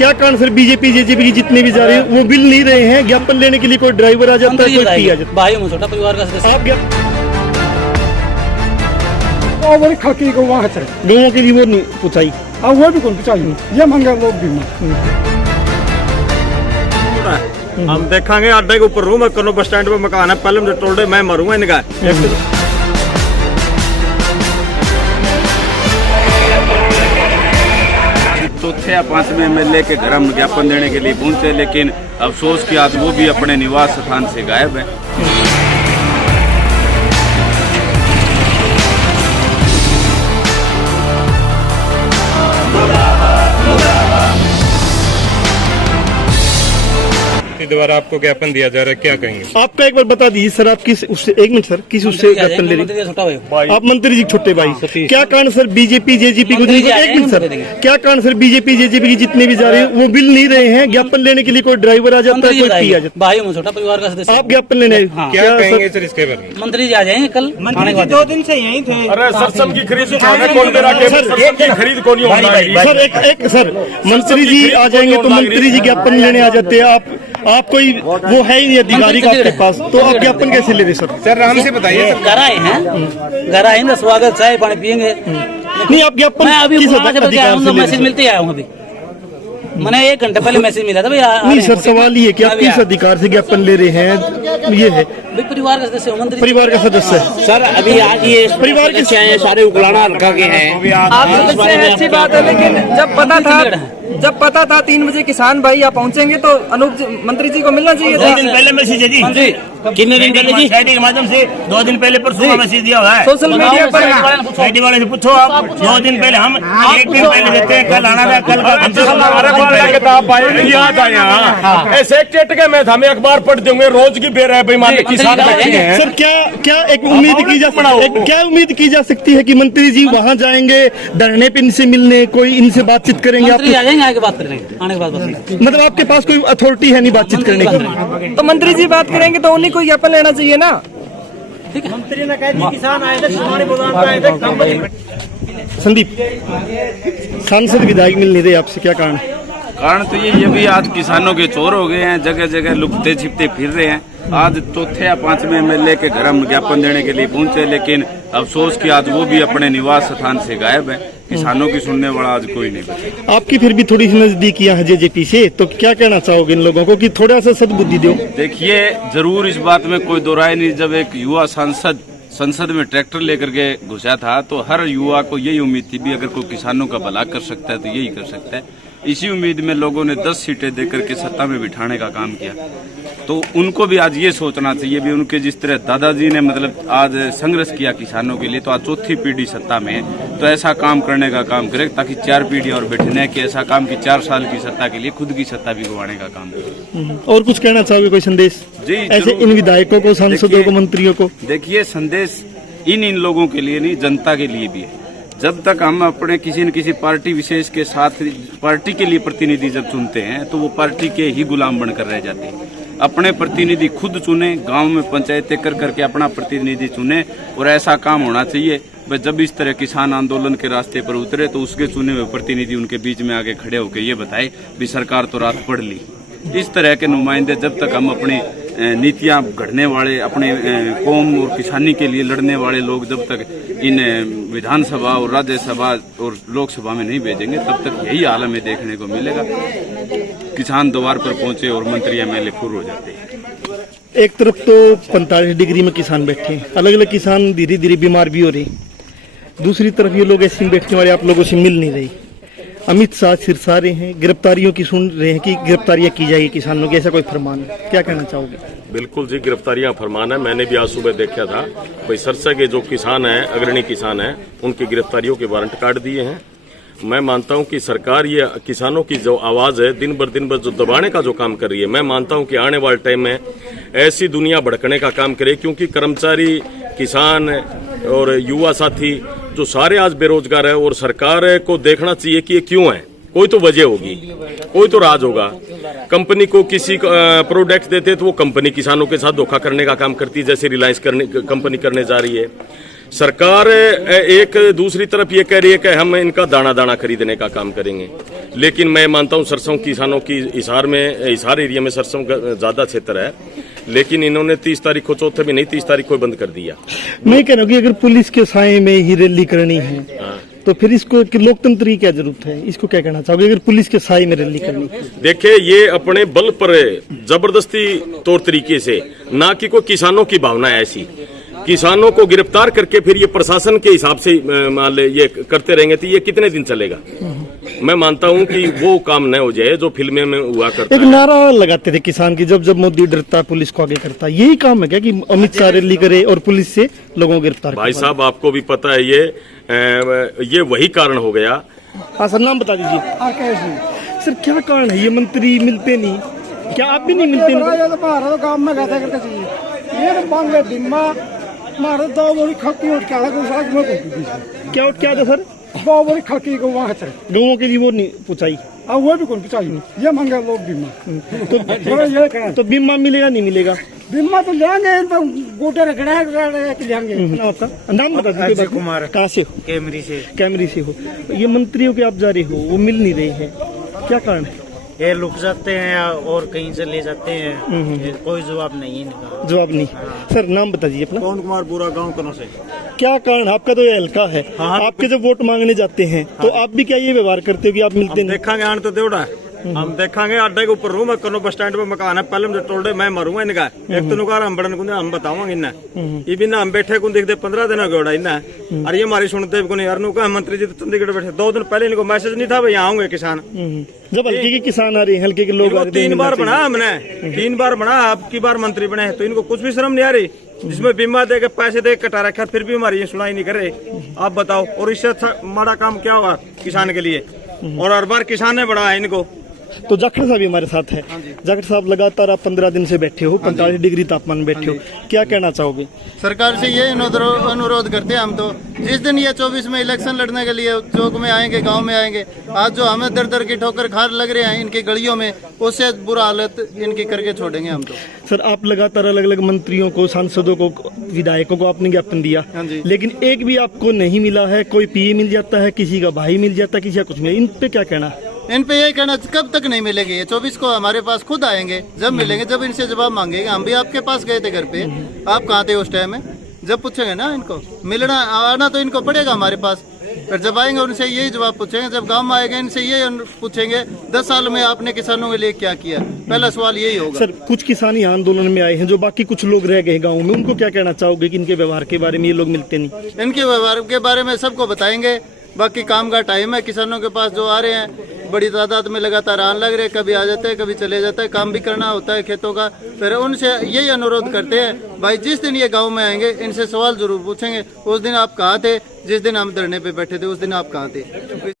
क्या कारण sir BJP JJP की जितने भी जा रहे हैं वो बिल नहीं रहे हैं, ज्ञापन लेने के लिए कोई ड्राइवर आ जाता है, कोई पी आ जाता है। भाई छोटा परिवार का सदस्य आप खाकी को वहाँ से लोगों के लिए वो नहीं पूछाई, अब वो भी कौन पूछाई, ये मंगा लोग भी हम देखेंगे अड्डे के ऊपर रूम है, कनो बस स्टैंड पे मकान है, पहले मुझे टोल दे मैं मरूंगा इनका। चौथे या पांचवें एमएलए के घर हम ज्ञापन देने के लिए पहुंचे, लेकिन अफसोस कि आज वो भी अपने निवास स्थान से गायब है। द्वारा आपको ज्ञापन दिया जा रहा है, क्या कहेंगे? आपका एक बार बता दीजिए सर, आप किस उससे, एक मिनट सर, किस उससे ज्ञापन ले रहे हैं? आप मंत्री जी छोटे भाई, क्या कारण सर बीजेपी जेजेपी को, एक मिनट सर, क्या कारण सर बीजेपी जेजेपी की जितने भी जा रहे हैं वो बिल नहीं रहे हैं, ज्ञापन लेने के लिए कोई ड्राइवर आ जाता है, कोई पी आ जाता है। भाई छोटा परिवार का सदस्य आप ज्ञापन लेने क्या कहेंगे सर इसके बारे में? मंत्री जी आ जाएंगे कल, मंत्री जी 2 दिन से यहीं थे। अरे सरसम की खरीद खरीद कौन सर, एक सर मंत्री जी आ जाएंगे तो मंत्री जी ज्ञापन लेने आ जाते हैं, आप कोई वो है ही नहीं अधिकारी का आपके पास, तो आप ज्ञापन कैसे ले रहे सर? सर राम से बताइए। घर आए हैं, घर आए ना, स्वागत चाय पानी पियेंगे। नहीं आप ज्ञापन मैं अभी किस 5 बजे अधिकार आया से हूँ, ले रहे मैसेज हैं? मिलते ही आया हूँ अभी, मैंने 1 घंटे पहले मैसेज मिला था भाई। नहीं सर, सवाल ये कि आप किस अधिकार से ज्ञापन ले रहे हैं, ये है परिवार का सदस्य, मंत्री परिवार का सदस्य है सर अभी आज ये परिवार के आए सारे उकलाना हल्का के हैं। अच्छी बात है, लेकिन जब पता था 3 बजे किसान भाई यहाँ पहुँचेंगे तो अनूप मंत्री जी को मिलना चाहिए था। 2 दिन पहले मैसेज है जी, कितने दिन पहले जी? के माध्यम से 2 दिन पहले परसों का मैसेज दिया हुआ है सोशल मीडिया पर। आईटी वाले से पूछो आप, 2 दिन पहले, हम 1 दिन पहले देते हैं, कल आना था, कल किताब याद आया ऐसे चटके में हमें अखबार पढ़ देंगे रोज की बेर है बेईमान किसान बैठे हैं। सर क्या एक उम्मीद की जा क्या उम्मीद की जा सकती है कि मंत्री जी वहाँ जाएंगे, धरने पे इनसे मिलने, कोई इनसे बातचीत करेंगे? आप आ जाएंगे, आगे बात करेंगे, आने के बाद बात करेंगे। मतलब आपके पास कोई अथॉरिटी है नहीं बातचीत करने की? तो मंत्री जी बात करेंगे तो उन्हीं को ज्ञापन लेना चाहिए ना। मंत्री ने कह दिया किसान आए थे, हमारे गोदाम पे आए थे। संदीप, सांसद विधायक मिल नहीं रहे आपसे, क्या कारण? कारण तो ये भी आज किसानों के चोर हो गए हैं, जगह जगह लुकते छिपते फिर रहे हैं। आज चौथे या पांचवें एमएलए के घर हम ज्ञापन देने के लिए पहुंचे, लेकिन अफसोस कि आज वो भी अपने निवास स्थान से गायब है। किसानों की सुनने वाला आज कोई नहीं बचा। आपकी फिर भी थोड़ी सी नजदीकियां हैं जेजेपी से, तो क्या कहना चाहोगे इन लोगों को कि थोड़ा सा सद्बुद्धि दो? देखिए, जरूर इस बात में कोई दो राय नहीं। जब एक युवा सांसद संसद में ट्रैक्टर लेकर के घुसा था तो हर युवा को यही उम्मीद थी भी अगर कोई किसानों का भला कर सकता है तो यही कर सकता है। इसी उम्मीद में लोगों ने 10 सीटें देकर के सत्ता में बिठाने का काम किया, तो उनको भी आज ये सोचना चाहिए भी उनके जिस तरह दादाजी ने मतलब आज संघर्ष किया किसानों के लिए, तो आज चौथी पीढ़ी सत्ता में है, तो ऐसा काम करने का काम करे ताकि 4 पीढ़ी और बैठने के ऐसा काम की 4 साल की सत्ता के लिए खुद की सत्ता भी गंवाने का काम करे। और कुछ कहना चाहोगे, कोई संदेश जी ऐसे इन विधायकों को, सांसदों को, मंत्रियों को? देखिए, संदेश इन लोगों के लिए नहीं, जनता के लिए भी है। जब तक हम अपने किसी न किसी पार्टी विशेष के साथ पार्टी के लिए प्रतिनिधि जब चुनते हैं तो वो पार्टी के ही गुलाम बनकर रह जाते हैं। अपने प्रतिनिधि खुद चुने, गांव में पंचायतें कर करके अपना प्रतिनिधि चुने, और ऐसा काम होना चाहिए। जब इस तरह किसान आंदोलन के रास्ते पर उतरे तो उसके चुने हुए प्रतिनिधि उनके बीच में आगे खड़े होकर ये बताए भी सरकार तो रात पढ़ ली। इस तरह के नुमाइंदे जब तक हम अपनी नीतियां घड़ने वाले, अपने कौम और किसानी के लिए लड़ने वाले लोग जब तक इन विधानसभा और राज्यसभा और लोकसभा में नहीं भेजेंगे तब तक यही हाल हमें देखने को मिलेगा। किसान द्वार पर पहुंचे और मंत्री एमएलए फुर हो जाते हैं। एक तरफ तो 45 डिग्री में किसान बैठे हैं, अलग अलग किसान धीरे धीरे बीमार भी हो रहे हैं, दूसरी तरफ ये लोग ऐसे बैठने वाले आप लोगों से मिल नहीं रही। अमित शाह सिरसा रहे हैं, गिरफ्तारियों की सुन रहे हैं कि गिरफ्तारियां की जाएगी किसानों की, ऐसा कोई फरमान है, क्या कहना चाहोगे? बिल्कुल जी, गिरफ्तारियां फरमान है। मैंने भी आज सुबह देखा था भाई सिरसा के जो किसान हैं, अग्रणी किसान हैं, उनकी गिरफ्तारियों के वारंट काट दिए हैं। मैं मानता हूं कि सरकार ये किसानों की जो आवाज है दिन भर जो दबाने का जो काम कर रही है, मैं मानता हूं कि आने वाले टाइम में ऐसी दुनिया भड़कने का काम करे, क्योंकि कर्मचारी, किसान और युवा साथी जो सारे आज बेरोजगार है, और सरकार को देखना चाहिए कि ये क्यों है। कोई तो वजह होगी, कोई तो राज होगा। कंपनी को किसी प्रोडक्ट देते तो वो कंपनी किसानों के साथ धोखा करने का काम करती है, जैसे रिलायंस कंपनी करने जा रही है। सरकार एक दूसरी तरफ ये कह रही है कि हम इनका दाना दाना खरीदने का काम करेंगे, लेकिन मैं मानता हूँ सरसों किसानों की हिसार एरिया में सरसों का ज्यादा क्षेत्र है, लेकिन इन्होंने 30 तारीख को, चौथे भी नहीं 30 तारीख को बंद कर दिया। मैं कह रहा हूँ कि अगर पुलिस के साए में ही रैली करनी है तो फिर इसको कि लोकतंत्र की क्या जरूरत है, इसको क्या कहना चाहोगे अगर पुलिस के साए में रैली करनी है? देखिए, ये अपने बल पर जबरदस्ती तौर तरीके से, ना कि कोई किसानों की भावना है ऐसी, किसानों को गिरफ्तार करके फिर ये प्रशासन के हिसाब से मान ले ये करते रहेंगे तो ये कितने दिन चलेगा। मैं मानता हूं कि वो काम न हो जाए जो फिल्में में हुआ करता एक नारा लगाते थे किसान की, जब जब मोदी डरता है पुलिस को आगे करता है, यही काम है क्या कि अमित शाह रैली करे और पुलिस से लोगों को गिरफ्तार करे? भाई साहब, आपको भी पता है ये वही कारण हो गया। हाँ सर, नाम बता दीजिए। सर, क्या कारण है ये मंत्री मिलते नहीं, क्या आप भी नहीं मिलते? तो गाँव में गया करके चाहिए ये मांगे दिम्मा मारो दो बोरी खकी उठ के अलग क्या उठ क्या था सर? दो बोरी खकी को वहाँ चले गाँवों के लिए वो नहीं पूछाई, अब वो भी कौन चाहिए, ये मांगे लोग बीमा तो बीमा मिलेगा नहीं मिलेगा? बीमा तो लेंगे, गोटे रखड़े लेंगे। नाम बता दीजिए। अजय कुमार। कहाँ से हो? कैमरी से हो। ये मंत्रियों के आप जा रहे हो, वो मिल नहीं रहे हैं, क्या कारण है? ये लुक जाते हैं और कहीं से ले जाते हैं, ये कोई जवाब नहीं है इनका। जवाब नहीं। सर, नाम बता दीजिए अपना। पवन कुमार, पूरा गांव कनो से। क्या कारण? आपका तो ये हल्का है। आपके जब वोट मांगने जाते हैं तो आप भी क्या ये व्यवहार करते हो कि आप मिलते नहीं? देखेंगे आने तो देवड़ा हम देखेंगे अड्डे के ऊपर मैं कनो बस स्टैंड पे मकान है, पहले मुझे टोल दे मैं मरूंगा इनका एक तो नुकार हम बड़न को हम बताऊंगा इन्ना ये भी ना हम बैठे को देखते 15 दिन हो गया इन्ना और ये हमारी सुनते को नहीं यार नुका मंत्री जी तो चंडीगढ़ बैठे 2 दिन पहले इनको मैसेज नहीं था भाई यहाँ आऊंगे किसान। जब हल्के के किसान आ रहे हैं, हल्के के लोग 3 बार बना हमने 3 बार बना, अब की बार मंत्री बने तो इनको कुछ भी शर्म नहीं आ रही, जिसमें बीमा दे के पैसे दे कटा रखा फिर भी हमारी ये सुनाई नहीं कर रहे। आप बताओ, और इससे अच्छा माड़ा काम क्या होगा किसान के लिए? और हर बार किसान ने बढ़ा है इनको। तो जाखड़ साहब भी हमारे साथ है। जाखड़ साहब, लगातार आप 15 दिन से बैठे हो, 45 डिग्री तापमान में बैठे हो, क्या कहना चाहोगे? सरकार से ये अनुरोध करते हैं हम तो, जिस दिन ये 24 में इलेक्शन लड़ने के लिए चौक में आएंगे, गांव में आएंगे, आज जो हमें दर दर की ठोकर खार लग रहे हैं इनकी गलियों में, उससे बुरा हालत इनकी करके छोड़ेंगे हम तो। सर, आप लगातार अलग अलग मंत्रियों को, सांसदों को, विधायकों को आपने ज्ञापन दिया, लेकिन एक भी आपको नहीं मिला है। कोई पीए मिल जाता है, किसी का भाई मिल जाता है, किसी का कुछ मिला, इन पे क्या कहना? इन पे यही कहना, कब तक नहीं मिलेगी? ये 24 को हमारे पास खुद आएंगे, जब मिलेंगे, जब इनसे जवाब मांगेंगे। हम भी आपके पास गए थे घर पे, आप कहाँ थे उस टाइम में? जब पूछेंगे ना इनको मिलना आना तो इनको पड़ेगा हमारे पास, फिर जब आएंगे उनसे यही जवाब पूछेंगे। जब गांव में आएंगे इनसे ये पूछेंगे 10 साल में आपने किसानों के लिए क्या किया, पहला सवाल यही होगा। सर, कुछ किसानी आंदोलन में आए हैं जो बाकी कुछ लोग रह गए गाँव में, उनको क्या कहना चाहोगे कि इनके व्यवहार के बारे में ये लोग मिलते नहीं? इनके व्यवहार के बारे में सबको बताएंगे। बाकी काम का टाइम है, किसानों के पास जो आ रहे हैं बड़ी तादाद में लगातार आने लग रहे, कभी आ जाते हैं कभी चले जाते हैं, काम भी करना होता है खेतों का। फिर उनसे यही अनुरोध करते हैं, भाई जिस दिन ये गांव में आएंगे इनसे सवाल जरूर पूछेंगे, उस दिन आप कहाँ थे? जिस दिन हम धरने पे बैठे थे उस दिन आप कहाँ थे?